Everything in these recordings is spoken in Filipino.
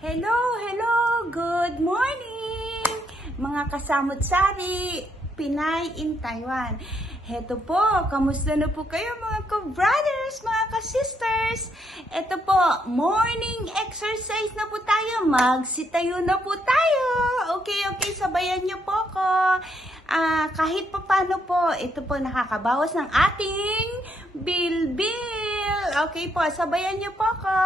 Hello, hello, good morning! Mga kasamot-sari, Pinay in Taiwan. Heto po, kamusta na po kayo mga ka-brothers, mga ka-sisters? Eto po, morning exercise na po tayo. Magsitayo na po tayo. Okay, sabayan niyo po ko. Kahit pa paano po, ito po nakakabawas ng ating bilbil. Okay po, sabayan niyo po ko.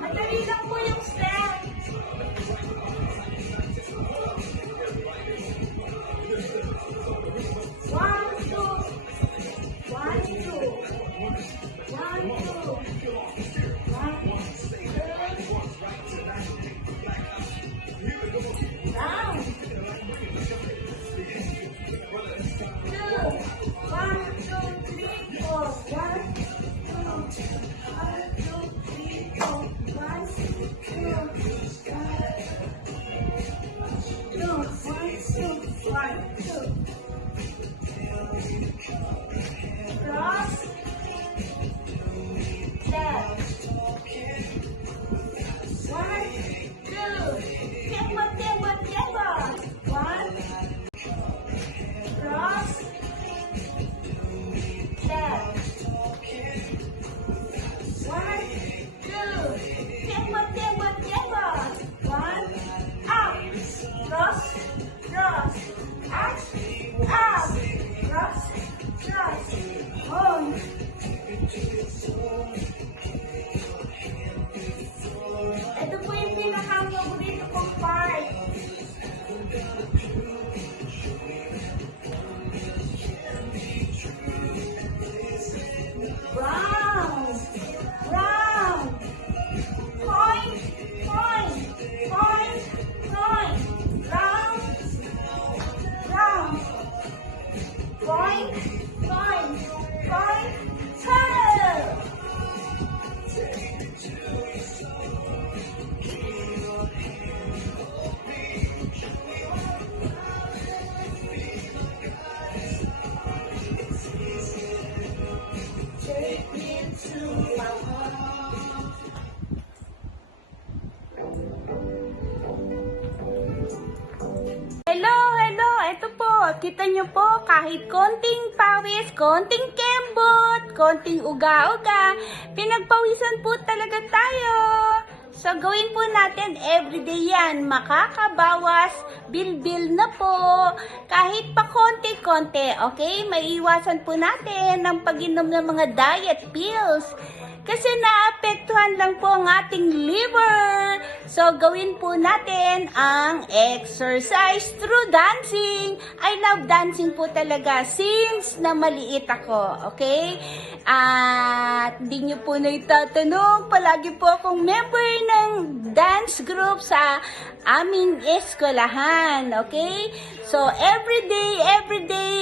Madali lang po yung step. One, two. One, two. One, two. Down. Two. One, two, three, four. One, two. One, two, three, four. One, two. Cross. Left. One, two. Tempo. One. Cross. Left. One, two. Tempo. One. Up. Cross. Up. Cross. Home. Ito po yung pinaka-favorite kong part. Round. Point. Round. Point. Turn. Take me to my heart. Hello. Ito po, kita nyo po, kahit konting pawis, konting kembot, konting uga-uga, pinagpawisan po talaga tayo. So, gawin po natin everyday yan. Makakabawas, bilbil na po. Kahit pa konti-konti, okay? Maiiwasan po natin ang pag-inom ng mga diet pills. Kasi naapektuhan lang po ang ating liver. So, gawin po natin ang exercise through dancing. I love dancing po talaga since na maliit ako. Okay? At hindi nyo po na itatanong, palagi po akong member ng dance group sa aming eskwelahan. Okay? So, every day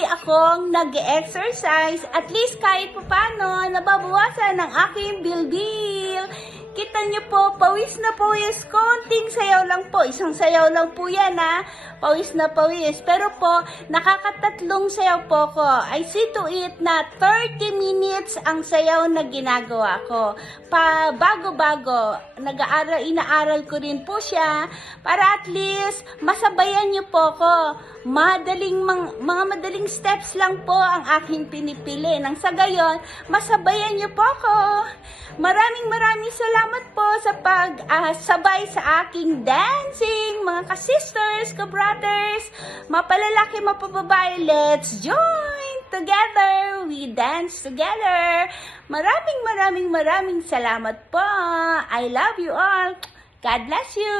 akong nag-exercise. At least kahit pa paano, nababawasan ang aking bilbil. Kita niyo po, pawis na pawis. Konting sayaw lang po. Isang sayaw lang po yan, ha. Pawis na pawis. Pero po, nakakatatlong sayaw po ko. I see to it na 30 minutes ang sayaw na ginagawa ko. Pa bago-bago, inaaral ko rin po siya para at least masabayan niyo po ko. Mga madaling steps lang po ang aking pinipili. Nang sa gayon, masabayan niyo po ko. Maraming salamat po sa pagsabay sa aking dancing, mga ka-sisters, ka-brothers, mapalalaki, mapababae, let's join together, we dance together. Maraming salamat po. I love you all. God bless you.